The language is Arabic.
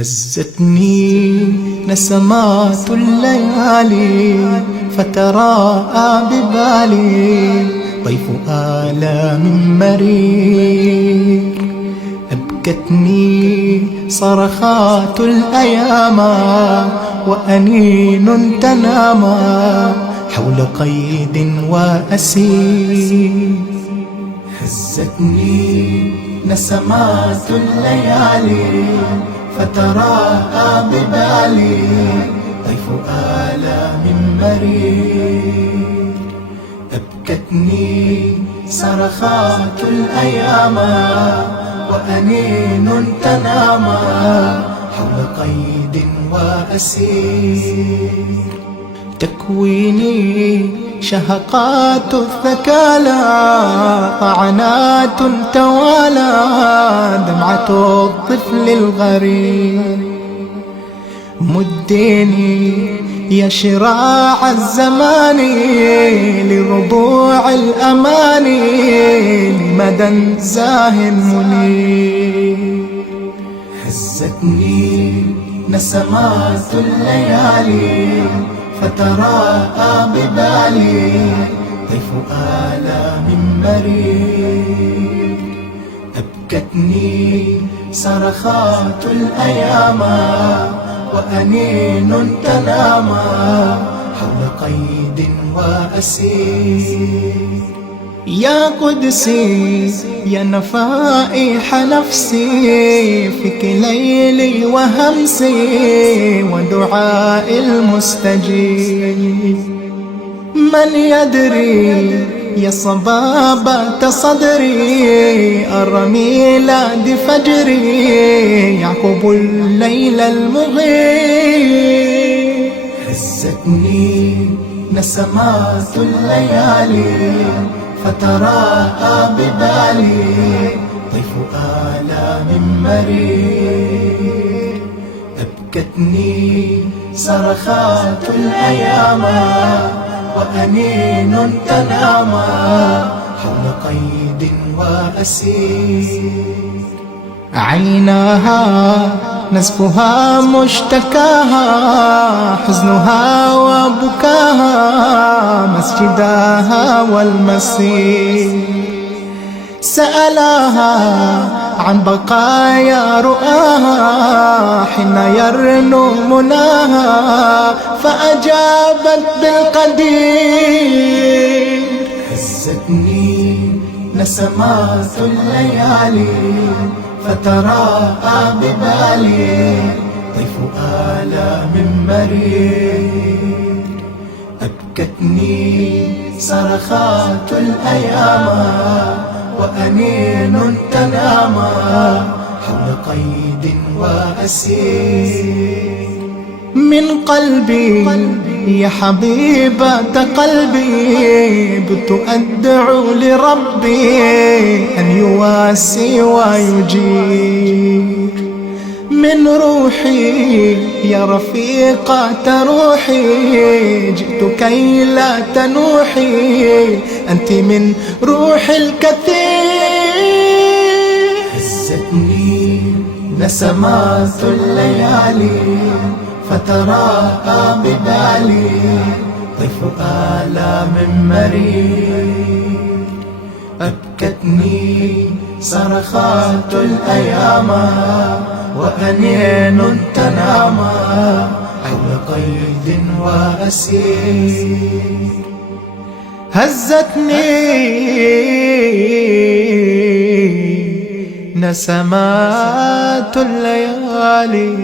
هزتني نسمات الليالي فتراءى ببالي طيف آلام مرير. أبكتني صرخات الأيام وأنين تنامى حول قيد وأسير. هزتني نسمات الليالي فتراءى ببالي طيف آلام مرير. أبكتني صرخات الأيام وأنين تنامى حول قيد وأسير. تكويني شهقات الثكالى طعنات توالى دمعة الطفل الغرير. مديني يا شراع الزمان لربوع الأمان لمدى زاه منير. هزتني نسمات الليالي فتراءى ببالي طيف آلام مرير. أبكتني صرخات الأيام وأنين تنامى حول قيد وأسير. يا قدسي يا نفائح نفسي فيك ليلي وهمسي ودعائي المستجيب. من يدري يا صبابة صدري الرميلة فجري يعقب الليل المغيب. هزتني نسمات الليالي فتراءى ببالي طيف آلام مرير. أبكتني صرخات الأيام وأنين تنامى حول قيد وأسير. عيناها نزفها مشتكاها حزنها وبكاها مسجداها والمسير. سألاها عن بقايا رؤاها حين يرنو مناها فأجابت بالقدير. هزتني نسمات الليالي فتراءى ببالي طيف آلام مرير. أبكتني صرخات الأيام وأنين تنامى حول قيد وأسير. من قلبي يا حبيبة قلبي بت أدعو لربي أن يواسي ويجير. من روحي يا رفيقة روحي جئت كي لا تنوحي أنت من روح الكثير. هزتني نسمات الليالي فتراءى ببالي طيف آلام مرير. أبكتني صرخات الأيام وأنين تنامى حول قيد وأسير. هزتني نسمات الليالي